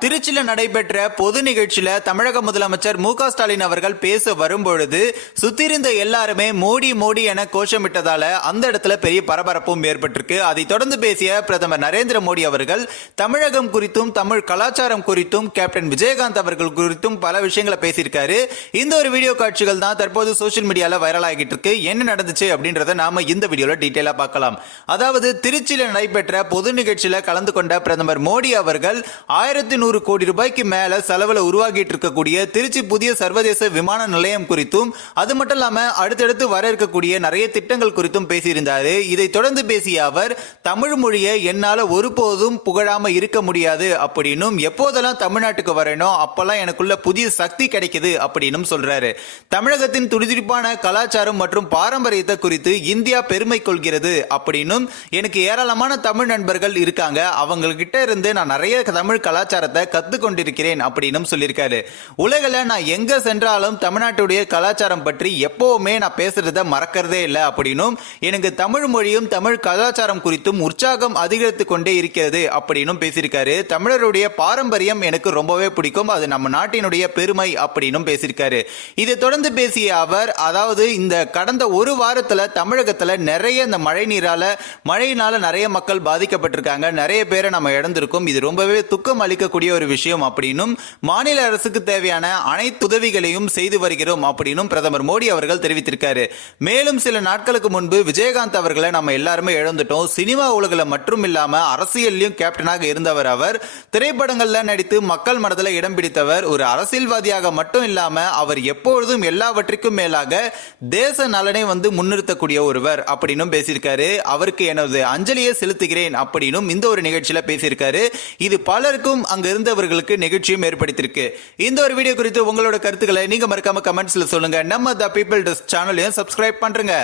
திருச்சியில நடைபெற்ற பொது நிகழ்ச்சியில தமிழக முதலமைச்சர் மு ஸ்டாலின் அவர்கள் பேச வரும்பொழுது சுத்திருந்த எல்லாருமே மோடி மோடி என கோஷமிட்டதால அந்த இடத்துல பெரிய பரபரப்பும் ஏற்பட்டிருக்கு. அதை தொடர்ந்து பேசிய பிரதமர் நரேந்திர மோடி அவர்கள் தமிழகம் குறித்தும் தமிழ் கலாச்சாரம் குறித்தும் கேப்டன் விஜயகாந்த் அவர்கள் குறித்தும் பல விஷயங்களை பேசியிருக்காரு. இந்த ஒரு வீடியோ காட்சிகள் தான் தற்போது சோஷியல் மீடியால வைரல் ஆகிட்டு இருக்கு என்ன நடந்துச்சு அப்படின்றத நாம இந்த வீடியோல டீட்டெயிலா பார்க்கலாம். அதாவது திருச்சியில நடைபெற்ற பொது நிகழ்ச்சியில கலந்து கொண்ட பிரதமர் மோடி அவர்கள் ஆயிரத்தி இருநூறு கோடி ரூபாய்க்கு மேல செலவுல உருவாகிட்டு இருக்கக்கூடிய திருச்சி புதிய சர்வதேச விமான நிலையம் குறித்தும் அது மட்டும் இல்லாம அடுத்தடுத்து வர இருக்கக்கூடிய நிறைய திட்டங்கள் குறித்தும் பேசியிருந்தாரு. இதை தொடர்ந்து பேசிய அவர் தமிழ் மொழியை என்னால ஒருபோதும் புகழாம இருக்க முடியாது அப்படின்னும் எப்போதெல்லாம் தமிழ்நாட்டுக்கு வரணும் அப்பெல்லாம் எனக்குள்ள புதிய சக்தி கிடைக்குது அப்படின்னும் சொல்றாரு. தமிழகத்தின் துடிதுடிப்பான கலாச்சாரம் மற்றும் பாரம்பரியத்தை குறித்து இந்தியா பெருமை கொள்கிறது அப்படின்னும் எனக்கு ஏராளமான தமிழ் நண்பர்கள் இருக்காங்க. அவங்க கிட்ட இருந்து நான் நிறைய தமிழ் கலாச்சாரத்தை கத்துக்கொண்டிருக்கிறேன் அப்படின்னு சொல்லியிருக்காரு. உலகில் நான் எங்க சென்றாலும் தமிழ்நாட்டுடைய கலாச்சாரம் பற்றி எப்பவுமே நான் பேசுறத மறக்கிறதே இல்லை அப்படின்னும் எனக்கு தமிழ் மொழியும் தமிழ் கலாச்சாரம் குறித்தும் உற்சாகம் அதிகரித்து கொண்டே இருக்கிறது அப்படின்னும் பேசியிருக்காரு. தமிழருடைய பாரம்பரியம் எனக்கு ரொம்பவே பிடிக்கும் அது நம்ம நாட்டினுடைய பெருமை அப்படின்னும் பேசியிருக்காரு. இதை தொடர்ந்து பேசிய அவர் அதாவது இந்த கடந்த ஒரு வாரத்துல தமிழகத்துல நிறைய இந்த மழை நீரால மழையினால நிறைய மக்கள் பாதிக்கப்பட்டிருக்காங்க நிறைய பேரை நம்ம இழந்திருக்கோம் இது ரொம்பவே துக்கம் அளிக்கக்கூடிய ஒரு விஷயம் அப்படின்னும் மாநில அரசுக்கு தேவையான அனைத்து உதவிகளையும் செய்து வருகிறோம் அப்படின்னும் பிரதமர் மோடி அவர்கள் தெரிவித்திருக்காரு. மேலும் சில நாட்களுக்கு முன்பு விஜயகாந்த் அவர்களை நம்ம எல்லாருமே இழந்துட்டோம். சினிமா உலகில் மட்டும் இல்லாம அரசியல்லையும் கேப்டனாக இருந்தவர் அவர். திரைப்படங்கள்ல நடித்து மக்கள் மனதில் இடம் பிடித்தவர். ஒரு அரசியல்வாதியாக மட்டும் இல்லாம அவர் எப்பொழுதும் எல்லாவற்றிற்கும் மேலாக தேச நலனை வந்து முன்னிறுத்தக்கூடிய ஒருவர் அப்படின்னும் பேசியிருக்காரு. அவருக்கு எனது அஞ்சலியை செலுத்துகிறேன் அப்படின்னும் இந்த ஒரு நிகழ்ச்சியில பேசியிருக்காரு. இது பலருக்கும் அங்கு இருந்தவர்களுக்கு நிகழ்ச்சியும் ஏற்படுத்தியிருக்கு. இந்த ஒரு வீடியோ குறித்து உங்களோட கருத்துக்களை நீங்க மறக்காம கமெண்ட்ஸ்ல சொல்லுங்க. நம்ம த பீப்புள் டெஸ்ட் சேனலையும் சப்ஸ்கிரைப் பண்றேங்க.